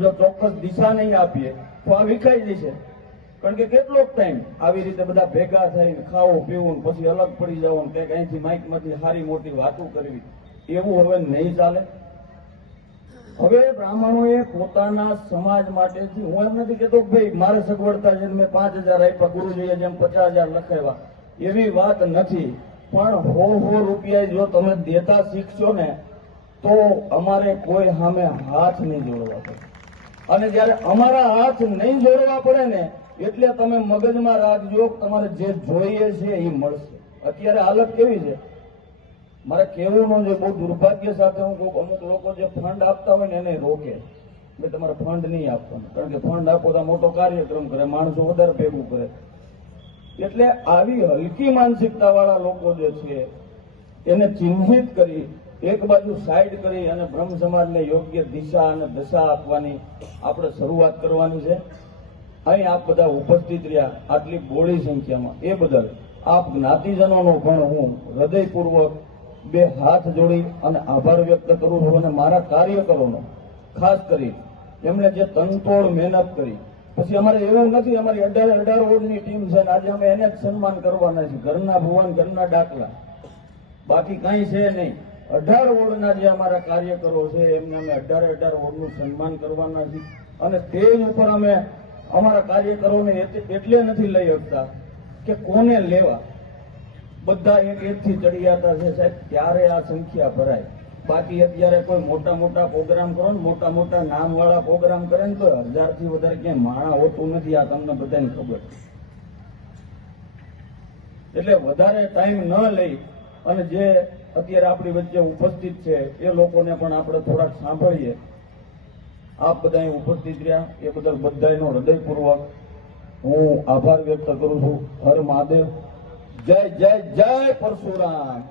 જો ચોક્કસ દિશા નહીં આપીએ તો આ વિખાઈ જશે. કારણ કે કેટલોક ટાઈમ આવી રીતે બધા ભેગા થઈને ખાવું પીવું પછી અલગ પડી જવું કંઈક અહીંથી માઇકમાંથી સારી મોટી વાતો કરવી, એવું હવે નહીં ચાલે. હવે બ્રાહ્મણોએ પોતાના સમાજ માટેથી, હું એમ નથી કહેતો કે ભાઈ મારે સગવડતા છે મેં 5000 આપ્યા, ગુરુજીએ જેમ 50,000 લખાવ્યા, એવી વાત નથી. પણ 100 રૂપિયા જો તમે દેતા શીખશો ને તો અમારે કોઈ સામે હાથ નહીં જોડવા પડે. અને જયારે અમારા હાથ નહીં જોડવા પડે ને એટલે તમે મગજમાં રાખજો તમારે જે જોઈએ છે એ મળશે. અત્યારે હાલત કેવી છે મારે કહેવું ન જોઈએ, બહુ દુર્ભાગ્ય સાથે હું કહું, અમુક લોકો જે ફંડ આપતા હોય ને એને રોકે, ભાઈ તમારે ફંડ નહીં આપવાનું, કારણ કે ફંડ આપો તો મોટો કાર્યક્રમ કરે, માણસો વધારે ભેગું કરે. એટલે આવી હલકી માનસિકતા વાળા લોકો જે છે એને ચિહ્નિત કરી એક બાજુ સાઈડ કરી અને બ્રહ્મ સમાજને યોગ્ય દિશા અને દશા આપવાની આપણે શરૂઆત કરવાની છે. અહીં આપ બધા ઉપસ્થિત રહ્યા આટલી બોળી સંખ્યામાં, એ બદલ આપ જ્ઞાતિજનોનો પણ હું હૃદયપૂર્વક 2 હાથ જોડી અને આભાર વ્યક્ત કરું છું. અને મારા કાર્યકરોનો ખાસ કરી એમણે જે તનતોડ મહેનત કરી. પછી અમારે એવું નથી, અમારી 18 વોર્ડની ટીમ છે ને આજે અમે એને જ સન્માન કરવાના છે, ઘરના ભુવન ઘરના દાખલા, બાકી કઈ છે નહીં. 18 વોર્ડના જે અમારા કાર્યકરો છે એમને અમે 18 વોર્ડનું સન્માન કરવાના છીએ. અને સ્ટેજ ઉપર અમે અમારા કાર્યકરોને એટલે નથી લઈ શકતા કે કોને લેવા, બધા એકથી ચડિયાતા છે સાહેબ, ત્યારે આ સંખ્યા ભરાય. બાકી અત્યારે કોઈ મોટા મોટા પ્રોગ્રામ કરો ને મોટા મોટા નામ વાળા પ્રોગ્રામ કરે ને તો 1000 થી વધારે ક્યાંય માણા હોતું નથી. આ તમને બધાને ખબર. એટલે વધારે ટાઈમ ન લઈ અને જે અત્યારે આપણી વચ્ચે ઉપસ્થિત છે એ લોકોને પણ આપણે થોડાક સાંભળીએ. આપ બધા ઉપસ્થિત રહ્યા એ બદલ બધાનો હૃદયપૂર્વક હું આભાર વ્યક્ત કરું છું. હર મહાદેવ. જય જય જય પરશુરામ.